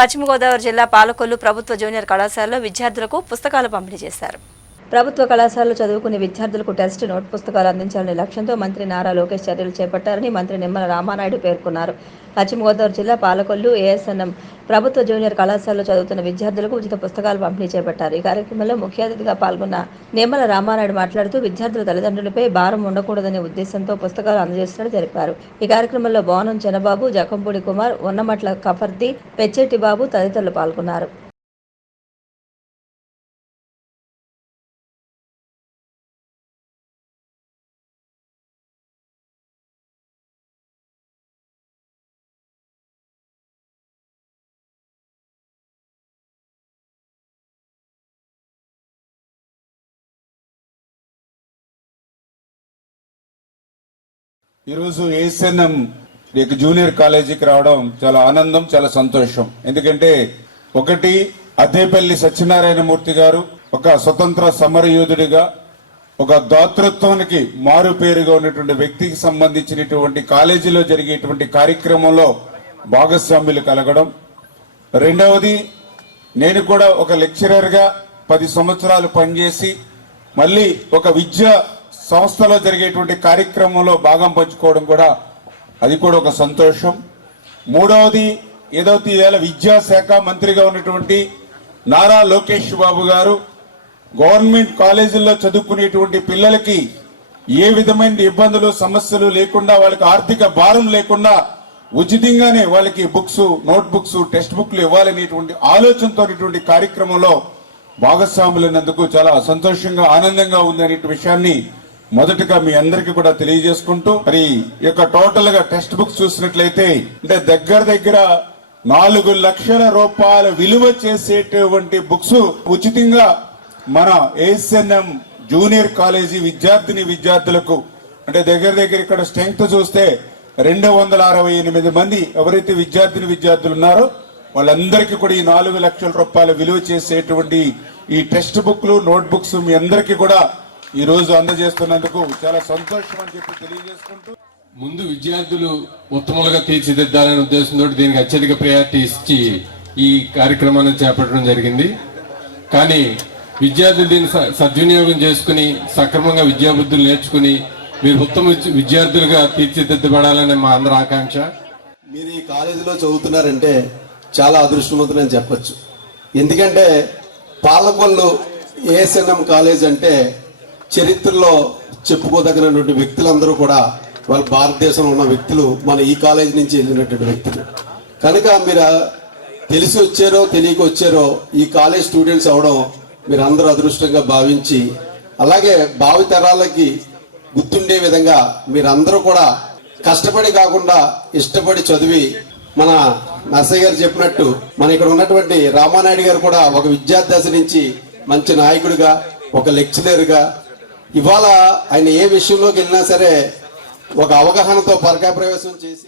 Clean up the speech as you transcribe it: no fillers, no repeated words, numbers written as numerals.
పశ్చిమ గోదావరి జిల్లా పాలకొల్లు ప్రభుత్వ జూనియర్ కళాశాలలో విద్యార్థులకు పుస్తకాలు పంపిణీ చేశారు. ప్రభుత్వ కళాశాలలో చదువుకునే విద్యార్థులకు టెస్ట్ నోట్ పుస్తకాలు అందించాలనే లక్ష్యంతో మంత్రి నారా లోకేష్ చర్యలు చేపట్టారని మంత్రి నిమ్మల రామానాయుడు పేర్కొన్నారు. పశ్చిమ గోదావరి జిల్లా పాలకొల్లు ఏఎస్ఎన్ఎం ప్రభుత్వ జూనియర్ కళాశాలలో చదువుతున్న విద్యార్థులకు ఉచిత పుస్తకాలు పంపిణీ చేపట్టారు. ఈ కార్యక్రమంలో ముఖ్య అతిథిగా పాల్గొన్న నిమ్మల రామానాయుడు మాట్లాడుతూ విద్యార్థుల తల్లిదండ్రులపై భారం ఉండకూడదనే ఉద్దేశంతో పుస్తకాలు అందజేస్తున్నట్టు తెలిపారు. ఈ కార్యక్రమంలో బోనం చనబాబు, జకంపూడి కుమార్, ఉన్నమట్ల కఫర్ది, పెచ్చెట్టి బాబు తదితరులు పాల్గొన్నారు. ఈరోజు ఏఎస్ఎన్ఎం జూనియర్ కాలేజీకి రావడం చాలా ఆనందం, చాలా సంతోషం. ఎందుకంటే ఒకటి, అద్దేపల్లి సత్యనారాయణమూర్తి గారు ఒక స్వతంత్ర సమరయోధుడిగా, ఒక దాతృత్వానికి మారు పేరుగా ఉన్నటువంటి వ్యక్తికి సంబంధించినటువంటి కాలేజీలో జరిగేటువంటి కార్యక్రమంలో భాగస్వాములు కలగడం. రెండవది, నేను కూడా ఒక లెక్చరర్ గా 10 సంవత్సరాలు పనిచేసి మళ్ళీ ఒక విద్యా సంస్థలో జరిగేటువంటి కార్యక్రమంలో భాగం పంచుకోవడం కూడా అది కూడా ఒక సంతోషం. మూడవది, ఏదైతే ఈవేళ విద్యాశాఖ మంత్రిగా ఉన్నటువంటి నారా లోకేష్ బాబు గారు గవర్నమెంట్ కాలేజీల్లో చదువుకునేటువంటి పిల్లలకి ఏ విధమైన ఇబ్బందులు సమస్యలు లేకుండా, వాళ్ళకి ఆర్థిక భారం లేకుండా ఉచితంగానే వాళ్ళకి బుక్స్, నోట్ బుక్స్, టెక్స్ట్ బుక్లు ఇవ్వాలనేటువంటి ఆలోచనతో కార్యక్రమంలో భాగస్వాములైనందుకు చాలా సంతోషంగా, ఆనందంగా ఉందనే విషయాన్ని మొదటగా మీ అందరికీ కూడా తెలియజేసుకుంటూ, మరి యొక్క టోటల్ గా టెక్స్ట్ బుక్స్ చూసినట్లయితే అంటే దగ్గర 4 లక్షల రూపాయల విలువ చేసేటువంటి బుక్స్ ఉచితంగా మన ఏఎస్ఎన్ఎం జూనియర్ కాలేజీ విద్యార్థులకు అంటే దగ్గర ఇక్కడ స్ట్రెంగ్త్ చూస్తే 268 మంది ఎవరైతే విద్యార్థులు ఉన్నారో వాళ్ళందరికీ కూడా ఈ 4 లక్షల రూపాయల విలువ చేసేటువంటి ఈ టెక్స్ట్ బుక్లు, నోట్ బుక్స్ మీ అందరికీ కూడా ఈ రోజు అందజేస్తున్నందుకు చాలా సంతోషం అని చెప్పి తెలియజేసుకుంటూ, ముందు విద్యార్థులు ఉత్తములుగా తీర్చిదిద్దాలనే ఉద్దేశంతో దీనికి అత్యధిక ప్రయారిటీ ఇచ్చి ఈ కార్యక్రమాన్ని చేపట్టడం జరిగింది. కానీ విద్యార్థులు దీన్ని సద్వినియోగం చేసుకుని సక్రమంగా విద్యాబుద్ధులు నేర్చుకుని మీరు ఉత్తమ విద్యార్థులుగా తీర్చిదిద్దబడాలనే మా అందరి ఆకాంక్ష. మీరు ఈ కాలేజీలో చదువుతున్నారంటే చాలా అదృష్టవంతులని చెప్పచ్చు. ఎందుకంటే పాలకొల్లు ఏఎస్ఎన్ఎం కాలేజ్ అంటే చరిత్రలో చెప్పుకోదగినటువంటి వ్యక్తులందరూ కూడా వాళ్ళ భారతదేశంలో ఉన్న వ్యక్తులు మన ఈ కాలేజ్ నుంచి వెళ్ళినటువంటి వ్యక్తులు కనుక మీరు తెలిసి వచ్చారో తెలియక వచ్చారో ఈ కాలేజ్ స్టూడెంట్స్ అవడం మీరు అందరూ అదృష్టంగా భావించి, అలాగే భావితరాలకి గుర్తుండే విధంగా మీరందరూ కూడా కష్టపడి కాకుండా ఇష్టపడి చదివి, మన నర్సయ్య గారు చెప్పినట్టు మన ఇక్కడ ఉన్నటువంటి రామానాయుడు గారు కూడా ఒక విద్యార్థి దశ నుంచి మంచి నాయకుడిగా, ఒక లెక్చరర్గా ఇవాళ ఆయన ఏ విషయంలోకి వెళ్ళినా సరే ఒక అవగాహనతో పరకా ప్రవేశం చేసి